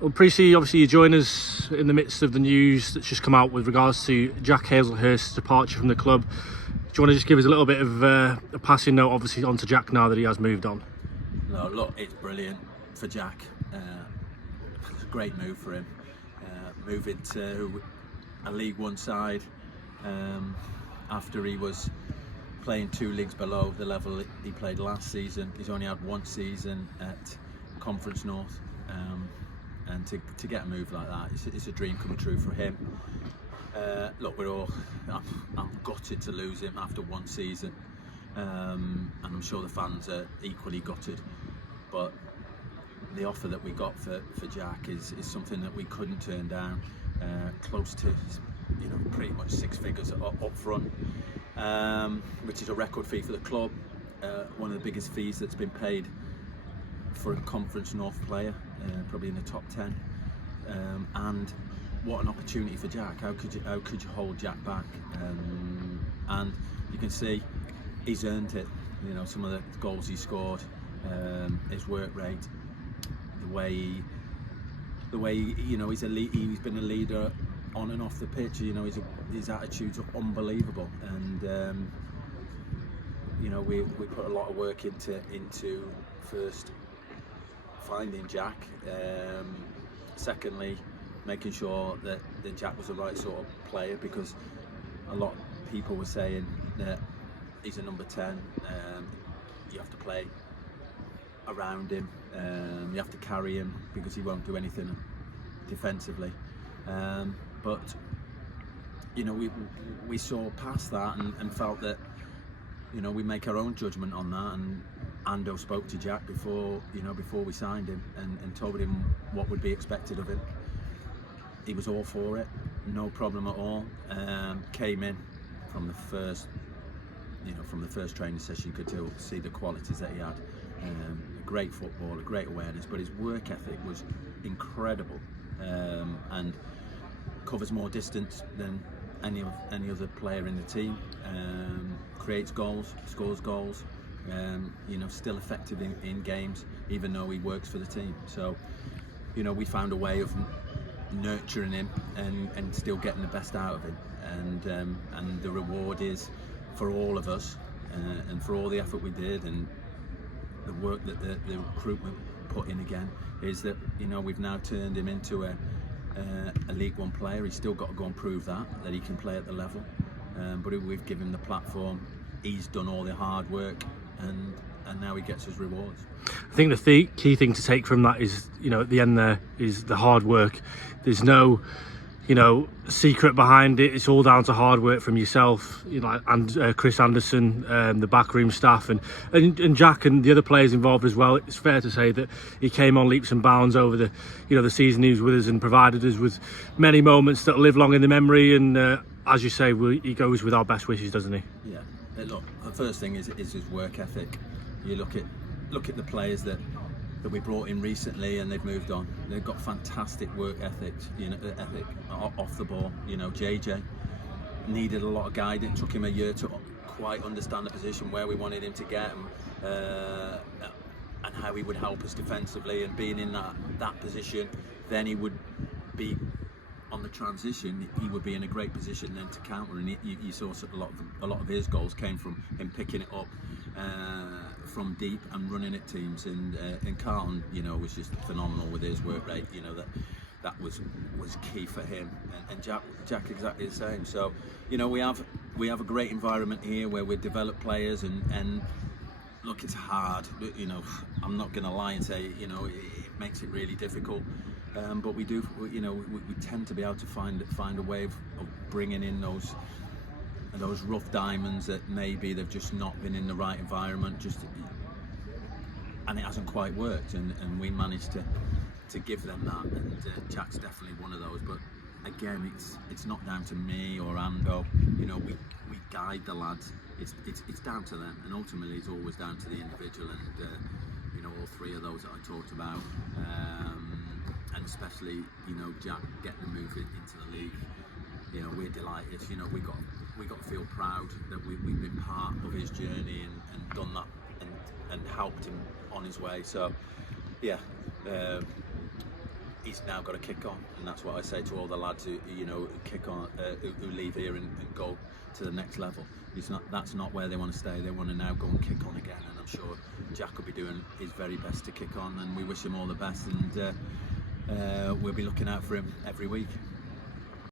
Well, Preece, obviously you join us in the midst of the news that's just come out with regards to Jack Hazlehurst's departure from the club. Do you want to just give us a little bit of a passing note, obviously, onto Jack now that he has moved on? No, look, it's brilliant for Jack. It's a great move for him. Moving to a League One side after he was playing 2 leagues below the level he played last season. He's only had 1 season at Conference North. And to get a move like that, it's a dream come true for him. Look, I'm gutted to lose him after 1 season, and I'm sure the fans are equally gutted. But the offer that we got for Jack is something that we couldn't turn down. Close to, pretty much 6 figures up front, which is a record fee for the club. One of the biggest fees that's been paid for a Conference North player, probably in the top 10, and what an opportunity for Jack. How could you hold Jack back? And you can see he's earned it. Some of the goals he scored, his work rate, the way he's been a leader on and off the pitch. His attitudes are unbelievable, and we put a lot of work into first finding Jack, secondly making sure that Jack was the right sort of player, because a lot of people were saying that he's a number 10, you have to play around him, you have to carry him because he won't do anything defensively, but we saw past that and felt that we make our own judgment on that. And Ando spoke to Jack before we signed him and told him what would be expected of him. He was all for it, no problem at all. Came in from the first training session, you could see the qualities that he had. A great footballer, great awareness, but his work ethic was incredible, and covers more distance than any other player in the team. Creates goals, scores goals. Still effective in games, even though he works for the team. So, we found a way of nurturing him and still getting the best out of him. And the reward is for all of us, and for all the effort we did and the work that the recruitment put in again, is that we've now turned him into a League One player. He's still got to go and prove that he can play at the level, but we've given him the platform. He's done all the hard work, and now he gets his rewards. I think the key thing to take from that is, at the end there, is the hard work. There's no, secret behind it. It's all down to hard work from yourself, and Chris Anderson, the backroom staff, and Jack and the other players involved as well. It's fair to say that he came on leaps and bounds over the season he was with us and provided us with many moments that live long in the memory. And as you say, he goes with our best wishes, doesn't he? Yeah. Look, the first thing is his work ethic. You look at the players that we brought in recently, and they've moved on. They've got fantastic work ethic, ethic off the ball. JJ needed a lot of guidance. Took him a year to quite understand the position where we wanted him to get, and how he would help us defensively. And being in that position, then he would be on the transition. He would be in a great position then to counter, and you saw a lot of his goals came from him picking it up from deep and running at teams. And Carlton, was just phenomenal with his work rate. That was key for him, and Jack exactly the same. So we have a great environment here where we develop players, and look, it's hard. I'm not going to lie and say it makes it really difficult. But we do, we tend to be able to find a way of bringing in those rough diamonds that maybe they've just not been in the right environment, and it hasn't quite worked, and we managed to give them that, and Jack's definitely one of those. But again, it's not down to me or Ando. We guide the lads. It's down to them, and ultimately it's always down to the individual, and all 3 of those that I talked about. And especially, Jack getting the move into the league, we're delighted. We got to feel proud that we've been part of his journey and done that and helped him on his way. So, yeah, he's now got to kick on, and that's what I say to all the lads who kick on, who leave here and go to the next level. That's not where they want to stay. They want to now go and kick on again, and I'm sure Jack will be doing his very best to kick on, and we wish him all the best, and we'll be looking out for him every week.